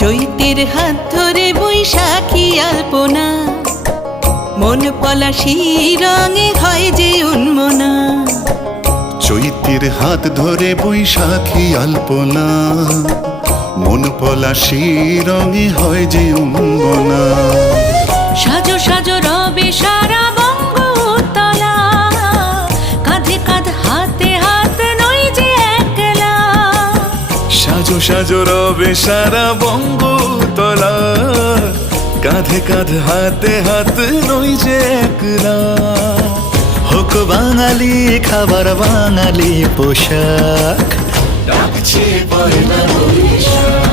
চৈতের হাত ধরে বৈশাখী আলপনা, মন পলাশি রঙে হয় যে উন্মনা। চৈতের হাত ধরে বৈশাখী আলপনা, মন পলাশি রঙে হয় যে উন্মনা। সাজো সাজো রবে সারা বঙ্গতলা, কাঁধে কাঁধ হাতে হাত নই যে একলা। সাজো সাজো রবে সারা বঙ্গতলা, কাঁধে কাঁধ হাতে হাত নই যে একলা। হোক বাঙালি খাবার বাঙালি পোশাক, ডাকছে পয়লা বৈশাখ।